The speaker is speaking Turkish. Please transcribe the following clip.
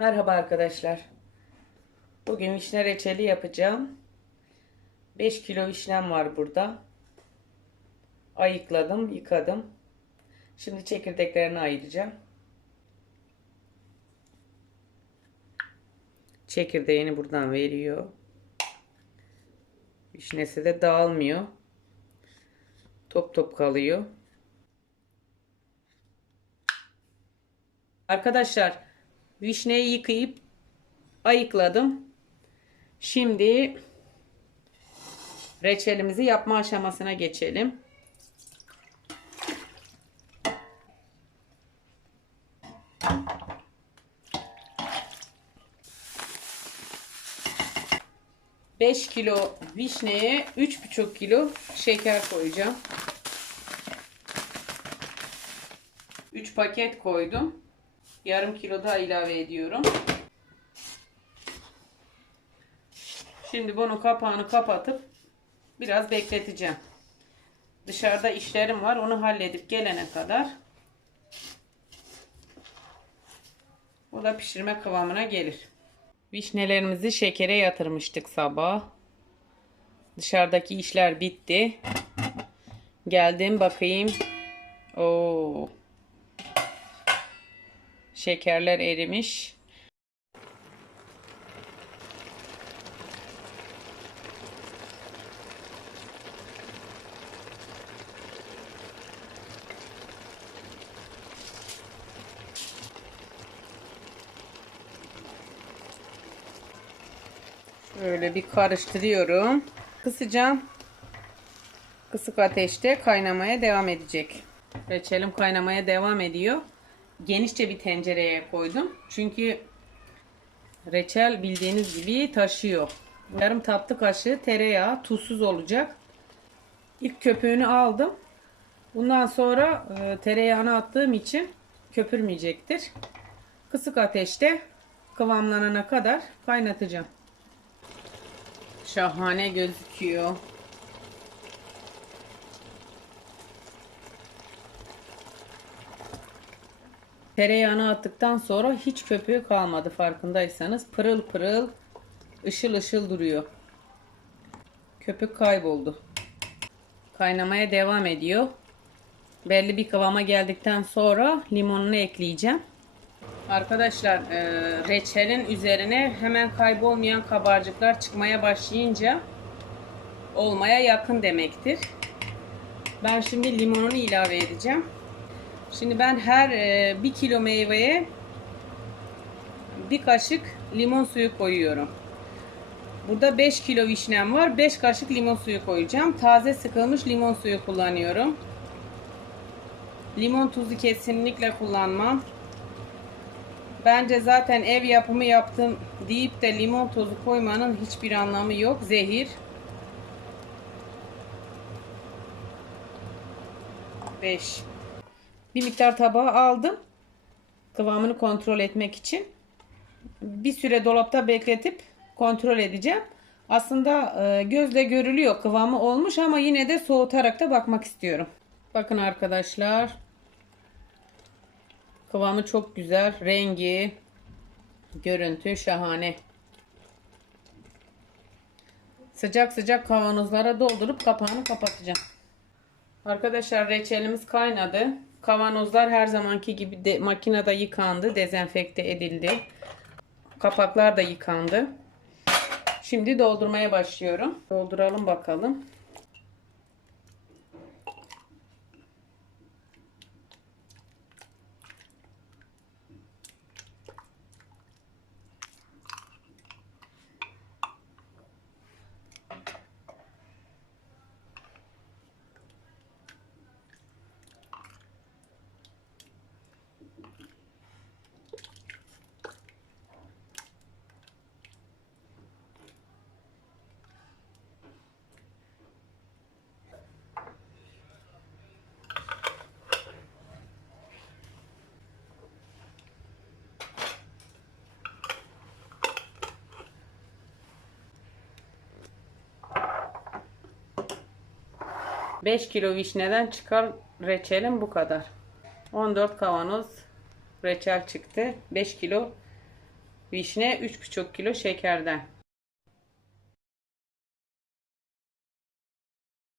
Merhaba arkadaşlar. Bugün vişne reçeli yapacağım. 5 kilo vişnem var burada. Ayıkladım, yıkadım. Şimdi çekirdeklerini ayıracağım. Çekirdeğini buradan veriyor. Vişnesi de dağılmıyor. Top top kalıyor. Arkadaşlar vişneyi yıkayıp ayıkladım. Şimdi reçelimizi yapma aşamasına geçelim. Beş kilo vişneye üç buçuk kilo şeker koyacağım. 3 paket koydum. Yarım kilo daha ilave ediyorum. Şimdi bunu kapağını kapatıp biraz bekleteceğim. Dışarıda işlerim var. Onu halledip gelene kadar o da pişirme kıvamına gelir. Vişnelerimizi şekere yatırmıştık sabah. Dışarıdaki işler bitti. Geldim bakayım. Oo. Şekerler erimiş. Şöyle bir karıştırıyorum. Kısacağım. Kısık ateşte kaynamaya devam edecek. Reçelim kaynamaya devam ediyor genişçe bir tencereye koydum. Çünkü reçel bildiğiniz gibi taşıyor. Yarım tatlı kaşığı tereyağı tuzsuz olacak. İlk köpüğünü aldım. Bundan sonra e, tereyağını attığım için köpürmeyecektir. Kısık ateşte kıvamlanana kadar kaynatacağım. Şahane gözüküyor. Tereyağını attıktan sonra hiç köpüğü kalmadı farkındaysanız. Pırıl pırıl ışıl ışıl duruyor. Köpük kayboldu. Kaynamaya devam ediyor. Belli bir kıvama geldikten sonra limonunu ekleyeceğim. Arkadaşlar e, reçelin üzerine hemen kaybolmayan kabarcıklar çıkmaya başlayınca olmaya yakın demektir. Ben şimdi limonunu ilave edeceğim. Şimdi ben her e, bir kilo meyveye bir kaşık limon suyu koyuyorum. Burada 5 kilo vişnem var. 5 kaşık limon suyu koyacağım. Taze sıkılmış limon suyu kullanıyorum. Limon tuzu kesinlikle kullanmam. Bence zaten ev yapımı yaptım deyip de limon tozu koymanın hiçbir anlamı yok. Zehir. 5 bir miktar tabağa aldım. Kıvamını kontrol etmek için. Bir süre dolapta bekletip kontrol edeceğim. Aslında e, gözle görülüyor kıvamı olmuş ama yine de soğutarak da bakmak istiyorum. Bakın arkadaşlar. Kıvamı çok güzel. Rengi, görüntü şahane. Sıcak sıcak kavanozlara doldurup kapağını kapatacağım. Arkadaşlar reçelimiz kaynadı. Kavanozlar her zamanki gibi de makinede yıkandı, dezenfekte edildi. Kapaklar da yıkandı. Şimdi doldurmaya başlıyorum. Dolduralım bakalım. Beş kilo vişneden çıkar reçelim bu kadar. 14 kavanoz reçel çıktı. 5 kilo Vişne 3,5 kilo şekerden.